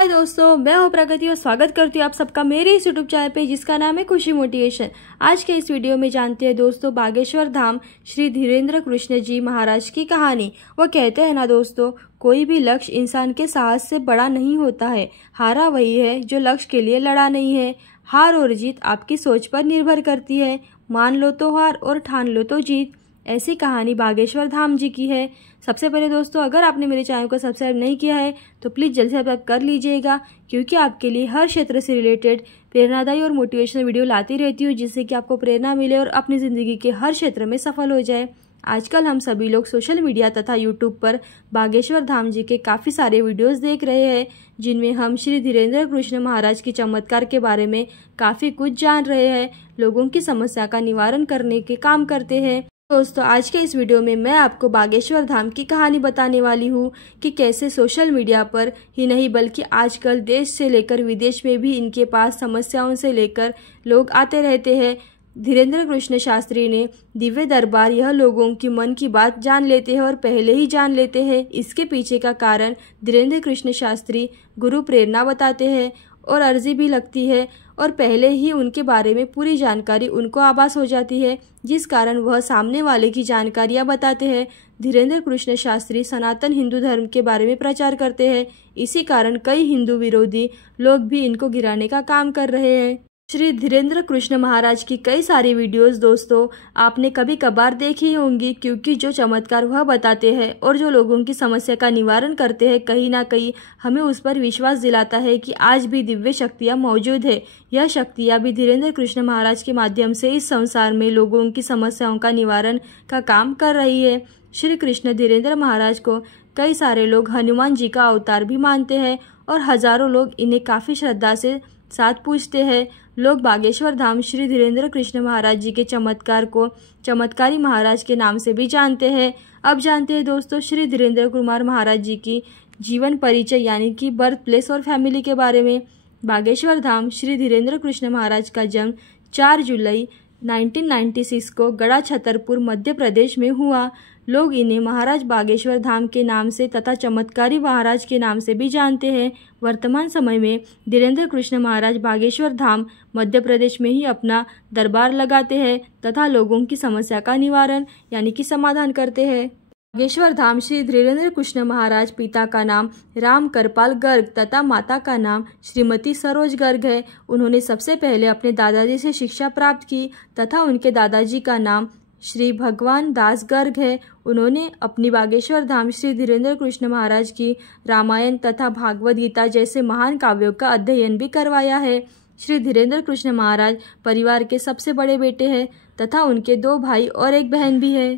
हाय दोस्तों, मैं हूं प्रगति और स्वागत करती हूं आप सबका मेरे इस यूट्यूब चैनल पे जिसका नाम है खुशी मोटिवेशन। आज के इस वीडियो में जानते हैं दोस्तों बागेश्वर धाम श्री धीरेन्द्र कृष्ण जी महाराज की कहानी। वो कहते हैं ना दोस्तों, कोई भी लक्ष्य इंसान के साहस से बड़ा नहीं होता है। हारा वही है जो लक्ष्य के लिए लड़ा नहीं है। हार और जीत आपकी सोच पर निर्भर करती है। मान लो तो हार और ठान लो तो जीत। ऐसी कहानी बागेश्वर धाम जी की है। सबसे पहले दोस्तों, अगर आपने मेरे चैनल को सब्सक्राइब नहीं किया है तो प्लीज़ जल्दी से सब्सक्राइब कर लीजिएगा, क्योंकि आपके लिए हर क्षेत्र से रिलेटेड प्रेरणादायी और मोटिवेशनल वीडियो लाती रहती हूँ, जिससे कि आपको प्रेरणा मिले और अपनी ज़िंदगी के हर क्षेत्र में सफल हो जाए। आजकल हम सभी लोग सोशल मीडिया तथा यूट्यूब पर बागेश्वर धाम जी के काफ़ी सारे वीडियोस देख रहे हैं, जिनमें हम श्री धीरेन्द्र कृष्ण महाराज के चमत्कार के बारे में काफ़ी कुछ जान रहे हैं। लोगों की समस्या का निवारण करने के काम करते हैं। दोस्तों, आज के इस वीडियो में मैं आपको बागेश्वर धाम की कहानी बताने वाली हूँ कि कैसे सोशल मीडिया पर ही नहीं बल्कि आजकल देश से लेकर विदेश में भी इनके पास समस्याओं से लेकर लोग आते रहते हैं। धीरेन्द्र कृष्ण शास्त्री ने दिव्य दरबार यह लोगों की मन की बात जान लेते हैं और पहले ही जान लेते हैं। इसके पीछे का कारण धीरेन्द्र कृष्ण शास्त्री गुरु प्रेरणा बताते हैं और अर्जी भी लगती है और पहले ही उनके बारे में पूरी जानकारी उनको आभास हो जाती है, जिस कारण वह सामने वाले की जानकारियां बताते हैं। धीरेन्द्र कृष्ण शास्त्री सनातन हिंदू धर्म के बारे में प्रचार करते हैं। इसी कारण कई हिंदू विरोधी लोग भी इनको गिराने का काम कर रहे हैं। श्री धीरेन्द्र कृष्ण महाराज की कई सारी वीडियोस दोस्तों आपने कभी कभार देखी होंगी, क्योंकि जो चमत्कार वह बताते हैं और जो लोगों की समस्या का निवारण करते हैं, कहीं ना कहीं हमें उस पर विश्वास दिलाता है कि आज भी दिव्य शक्तियाँ मौजूद है। यह शक्तियाँ भी धीरेन्द्र कृष्ण महाराज के माध्यम से इस संसार में लोगों की समस्याओं का निवारण का काम कर रही है। श्री कृष्ण धीरेन्द्र महाराज को कई सारे लोग हनुमान जी का अवतार भी मानते हैं और हजारों लोग इन्हें काफ़ी श्रद्धा से साथ पूजते हैं। लोग बागेश्वर धाम श्री धीरेन्द्र कृष्ण महाराज जी के चमत्कार को चमत्कारी महाराज के नाम से भी जानते हैं। अब जानते हैं दोस्तों श्री धीरेन्द्र कुमार महाराज जी की जीवन परिचय यानी कि बर्थ प्लेस और फैमिली के बारे में। बागेश्वर धाम श्री धीरेन्द्र कृष्ण महाराज का जन्म 4 जुलाई 1996 को गढ़ा छतरपुर मध्य प्रदेश में हुआ। लोग इन्हें महाराज बागेश्वर धाम के नाम से तथा चमत्कारी महाराज के नाम से भी जानते हैं। वर्तमान समय में धीरेन्द्र कृष्ण महाराज बागेश्वर धाम मध्य प्रदेश में ही अपना दरबार लगाते हैं तथा लोगों की समस्या का निवारण यानी कि समाधान करते हैं। बागेश्वर धाम श्री धीरेन्द्र कृष्ण महाराज पिता का नाम राम करपाल गर्ग तथा माता का नाम श्रीमती सरोज गर्ग है। उन्होंने सबसे पहले अपने दादाजी से शिक्षा प्राप्त की तथा उनके दादाजी का नाम श्री भगवान दास गर्ग है। उन्होंने अपनी बागेश्वर धाम श्री धीरेन्द्र कृष्ण महाराज की रामायण तथा भागवत गीता जैसे महान काव्यों का अध्ययन भी करवाया है। श्री धीरेन्द्र कृष्ण महाराज परिवार के सबसे बड़े बेटे हैं तथा उनके 2 भाई और 1 बहन भी है।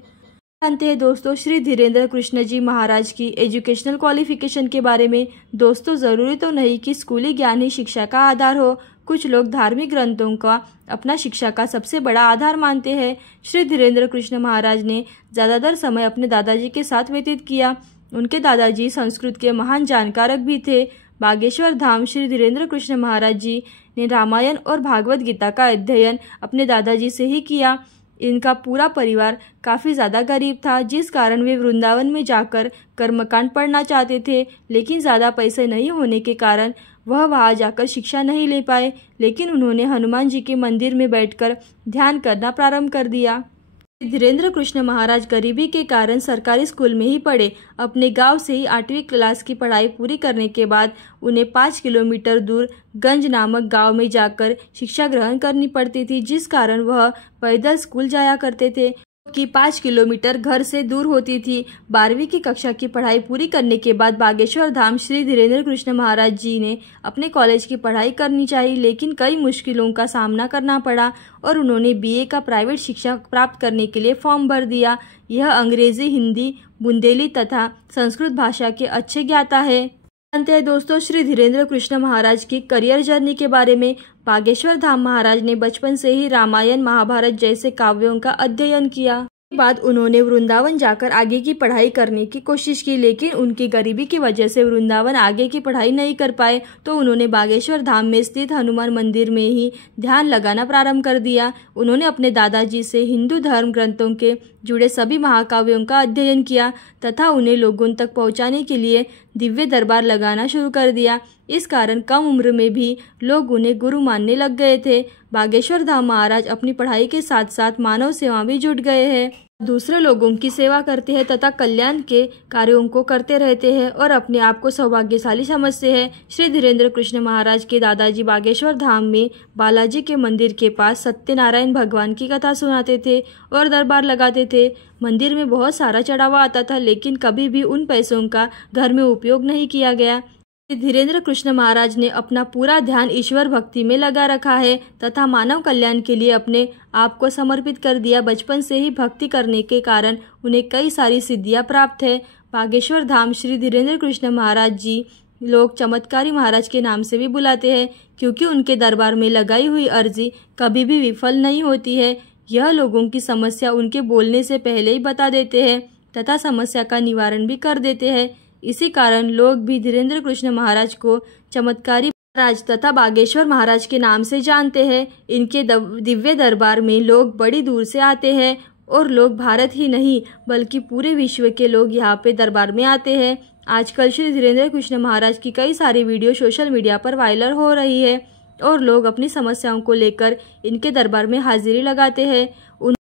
जानते हैं दोस्तों श्री धीरेन्द्र कृष्ण जी महाराज की एजुकेशनल क्वालिफिकेशन के बारे में। दोस्तों, ज़रूरी तो नहीं कि स्कूली ज्ञान ही शिक्षा का आधार हो। कुछ लोग धार्मिक ग्रंथों का अपना शिक्षा का सबसे बड़ा आधार मानते हैं। श्री धीरेन्द्र कृष्ण महाराज ने ज़्यादातर समय अपने दादाजी के साथ व्यतीत किया। उनके दादाजी संस्कृत के महान जानकारक भी थे। बागेश्वर धाम श्री धीरेन्द्र कृष्ण महाराज जी ने रामायण और भागवत गीता का अध्ययन अपने दादाजी से ही किया। इनका पूरा परिवार काफ़ी ज़्यादा गरीब था, जिस कारण वे वृंदावन में जाकर कर्मकांड पढ़ना चाहते थे, लेकिन ज़्यादा पैसे नहीं होने के कारण वह वहां जाकर शिक्षा नहीं ले पाए। लेकिन उन्होंने हनुमान जी के मंदिर में बैठकर ध्यान करना प्रारंभ कर दिया। धीरेन्द्र कृष्ण महाराज गरीबी के कारण सरकारी स्कूल में ही पढ़े। अपने गांव से ही 8वीं क्लास की पढ़ाई पूरी करने के बाद उन्हें 5 किलोमीटर दूर गंज नामक गांव में जाकर शिक्षा ग्रहण करनी पड़ती थी, जिस कारण वह पैदल स्कूल जाया करते थे कि 5 किलोमीटर घर से दूर होती थी। 12वीं की कक्षा की पढ़ाई पूरी करने के बाद बागेश्वर धाम श्री धीरेन्द्र कृष्ण महाराज जी ने अपने कॉलेज की पढ़ाई करनी चाहिए, लेकिन कई मुश्किलों का सामना करना पड़ा और उन्होंने बीए का प्राइवेट शिक्षा प्राप्त करने के लिए फॉर्म भर दिया। यह अंग्रेजी, हिंदी, बुंदेली तथा संस्कृत भाषा के अच्छे ज्ञाता है। जानते हैं दोस्तों श्री धीरेन्द्र कृष्ण महाराज की करियर जर्नी के बारे में। बागेश्वर धाम महाराज ने बचपन से ही रामायण, महाभारत जैसे काव्यों का अध्ययन किया। बाद उन्होंने वृंदावन जाकर आगे की पढ़ाई करने की कोशिश की, लेकिन उनकी गरीबी की वजह से वृंदावन आगे की पढ़ाई नहीं कर पाए, तो उन्होंने बागेश्वर धाम में स्थित हनुमान मंदिर में ही ध्यान लगाना प्रारंभ कर दिया। उन्होंने अपने दादाजी से हिंदू धर्म ग्रंथों के जुड़े सभी महाकाव्यों का अध्ययन किया तथा उन्हें लोगों तक पहुंचाने के लिए दिव्य दरबार लगाना शुरू कर दिया। इस कारण कम उम्र में भी लोग उन्हें गुरु मानने लग गए थे। बागेश्वर धाम महाराज अपनी पढ़ाई के साथ साथ मानव सेवा भी जुट गए हैं। दूसरे लोगों की सेवा करते हैं तथा कल्याण के कार्यों को करते रहते हैं और अपने आप को सौभाग्यशाली समझते हैं। श्री धीरेन्द्र कृष्ण महाराज के दादाजी बागेश्वर धाम में बालाजी के मंदिर के पास सत्यनारायण भगवान की कथा सुनाते थे और दरबार लगाते थे। मंदिर में बहुत सारा चढ़ावा आता था, लेकिन कभी भी उन पैसों का घर में उपयोग नहीं किया गया। धीरेन्द्र कृष्ण महाराज ने अपना पूरा ध्यान ईश्वर भक्ति में लगा रखा है तथा मानव कल्याण के लिए अपने आप को समर्पित कर दिया। बचपन से ही भक्ति करने के कारण उन्हें कई सारी सिद्धियां प्राप्त है। बागेश्वर धाम श्री धीरेन्द्र कृष्ण महाराज जी लोग चमत्कारी महाराज के नाम से भी बुलाते हैं, क्योंकि उनके दरबार में लगाई हुई अर्जी कभी भी विफल नहीं होती है। यह लोगों की समस्या उनके बोलने से पहले ही बता देते हैं तथा समस्या का निवारण भी कर देते हैं। इसी कारण लोग भी धीरेन्द्र कृष्ण महाराज को चमत्कारी महाराज तथा बागेश्वर महाराज के नाम से जानते हैं। इनके दिव्य दरबार में लोग बड़ी दूर से आते हैं और लोग भारत ही नहीं बल्कि पूरे विश्व के लोग यहाँ पे दरबार में आते हैं। आजकल श्री धीरेन्द्र कृष्ण महाराज की कई सारी वीडियो सोशल मीडिया पर वायरल हो रही है और लोग अपनी समस्याओं को लेकर इनके दरबार में हाजिरी लगाते हैं।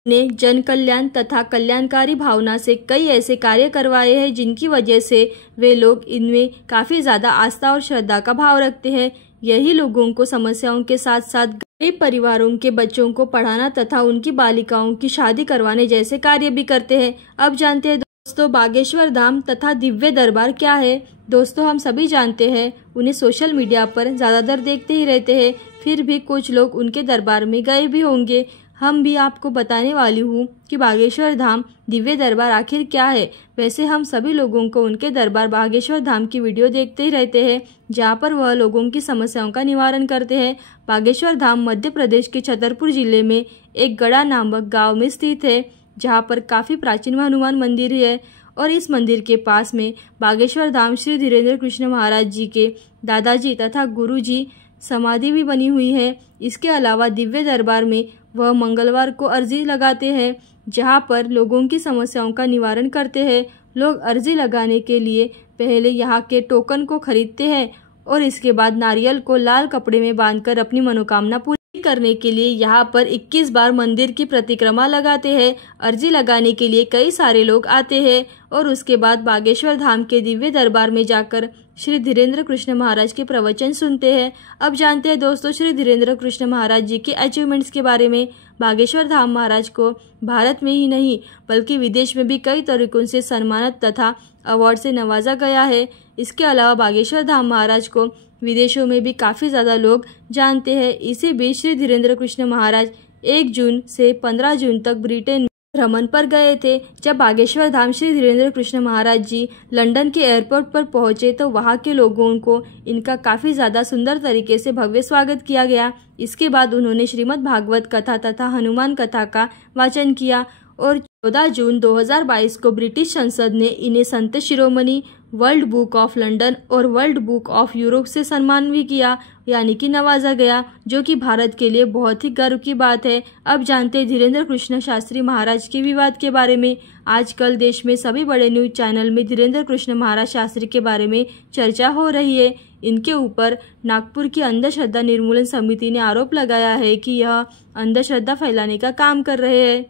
ने जन कल्याण तथा कल्याणकारी भावना से कई ऐसे कार्य करवाए हैं जिनकी वजह से वे लोग इनमें काफी ज्यादा आस्था और श्रद्धा का भाव रखते हैं। यही लोगों को समस्याओं के साथ साथ गरीब परिवारों के बच्चों को पढ़ाना तथा उनकी बालिकाओं की शादी करवाने जैसे कार्य भी करते हैं। अब जानते हैं दोस्तों बागेश्वर धाम तथा दिव्य दरबार क्या है। दोस्तों हम सभी जानते हैं, उन्हें सोशल मीडिया पर ज्यादातर देखते ही रहते हैं, फिर भी कुछ लोग उनके दरबार में गए भी होंगे। हम भी आपको बताने वाली हूँ कि बागेश्वर धाम दिव्य दरबार आखिर क्या है। वैसे हम सभी लोगों को उनके दरबार बागेश्वर धाम की वीडियो देखते ही रहते हैं, जहाँ पर वह लोगों की समस्याओं का निवारण करते हैं। बागेश्वर धाम मध्य प्रदेश के छतरपुर जिले में एक गड़ा नामक गांव में स्थित है, जहाँ पर काफ़ी प्राचीन हनुमान मंदिर है और इस मंदिर के पास में बागेश्वर धाम श्री धीरेन्द्र कृष्ण महाराज जी के दादाजी तथा गुरु जी समाधि भी बनी हुई है। इसके अलावा दिव्य दरबार में वह मंगलवार को अर्जी लगाते हैं, जहां पर लोगों की समस्याओं का निवारण करते हैं। लोग अर्जी लगाने के लिए पहले यहाँ के टोकन को खरीदते हैं और इसके बाद नारियल को लाल कपड़े में बांधकर अपनी मनोकामना पूरी करने के लिए यहाँ पर 21 बार मंदिर की परिक्रमा लगाते हैं। अर्जी लगाने के लिए कई सारे लोग आते हैं और उसके बाद बागेश्वर धाम के दिव्य दरबार में जाकर श्री धीरेन्द्र कृष्ण महाराज के प्रवचन सुनते हैं। अब जानते हैं दोस्तों श्री धीरेन्द्र कृष्ण महाराज जी के अचीवमेंट्स के बारे में। बागेश्वर धाम महाराज को भारत में ही नहीं बल्कि विदेश में भी कई तरीकों से सम्मानित तथा अवार्ड से नवाजा गया है। इसके अलावा बागेश्वर धाम महाराज को विदेशों में भी काफ़ी ज़्यादा लोग जानते हैं। इसी बीच श्री धीरेन्द्र कृष्ण महाराज 1 जून से 15 जून तक ब्रिटेन भ्रमण पर गए थे। जब बागेश्वर धाम श्री धीरेन्द्र कृष्ण महाराज जी लंदन के एयरपोर्ट पर पहुंचे तो वहां के लोगों को इनका काफ़ी ज़्यादा सुंदर तरीके से भव्य स्वागत किया गया। इसके बाद उन्होंने श्रीमद् भागवत कथा तथा हनुमान कथा का वाचन किया और 14 जून 2022 को ब्रिटिश संसद ने इन्हें Sant Shiromani, world book of London और वर्ल्ड बुक ऑफ यूरोप से सम्मान भी किया, यानी कि नवाजा गया, जो कि भारत के लिए बहुत ही गर्व की बात है। अब जानते हैं धीरेन्द्र कृष्ण शास्त्री महाराज के विवाद के बारे में। आजकल देश में सभी बड़े न्यूज चैनल में धीरेन्द्र कृष्ण महाराज शास्त्री के बारे में चर्चा हो रही है। इनके ऊपर नागपुर की अंधश्रद्धा निर्मूलन समिति ने आरोप लगाया है कि यह अंधश्रद्धा फैलाने का काम कर रहे हैं।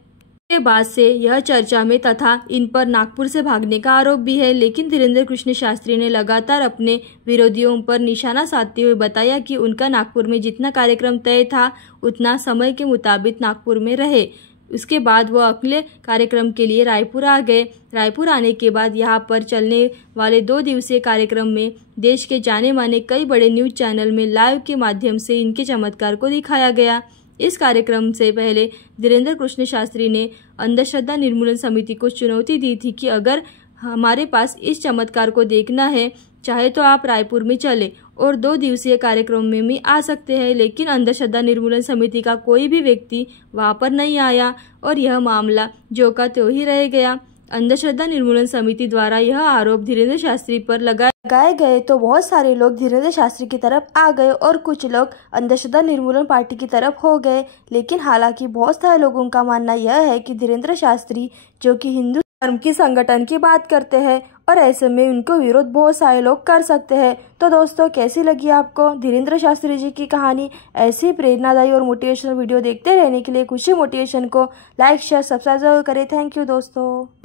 के बाद से यह चर्चा में तथा इन पर नागपुर से भागने का आरोप भी है। लेकिन धीरेन्द्र कृष्ण शास्त्री ने लगातार अपने विरोधियों पर निशाना साधते हुए बताया कि उनका नागपुर में जितना कार्यक्रम तय था उतना समय के मुताबिक नागपुर में रहे। उसके बाद वह अगले कार्यक्रम के लिए रायपुर आ गए। रायपुर आने के बाद यहाँ पर चलने वाले 2 दिवसीय कार्यक्रम में देश के जाने माने कई बड़े न्यूज चैनल में लाइव के माध्यम से इनके चमत्कार को दिखाया गया। इस कार्यक्रम से पहले धीरेन्द्र कृष्ण शास्त्री ने अंधश्रद्धा निर्मूलन समिति को चुनौती दी थी कि अगर हमारे पास इस चमत्कार को देखना है, चाहे तो आप रायपुर में चले और 2 दिवसीय कार्यक्रम में भी आ सकते हैं। लेकिन अंधश्रद्धा निर्मूलन समिति का कोई भी व्यक्ति वहां पर नहीं आया और यह मामला जो का त्यों ही रह गया। अंधश्रद्धा निर्मूलन समिति द्वारा यह आरोप धीरेन्द्र शास्त्री पर लगाए गए तो बहुत सारे लोग धीरेन्द्र शास्त्री की तरफ आ गए और कुछ लोग अंधश्रद्धा निर्मूलन पार्टी की तरफ हो गए। लेकिन हालांकि बहुत सारे लोगों का मानना यह है कि धीरेन्द्र शास्त्री जो कि हिंदू धर्म की संगठन की बात करते हैं और ऐसे में उनको विरोध बहुत सारे लोग कर सकते हैं। तो दोस्तों, कैसी लगी आपको धीरेन्द्र शास्त्री जी की कहानी? ऐसी प्रेरणादायी और मोटिवेशनल वीडियो देखते रहने के लिए खुशी मोटिवेशन को लाइक शेयर सब्सक्राइब जरूर करें। थैंक यू दोस्तों।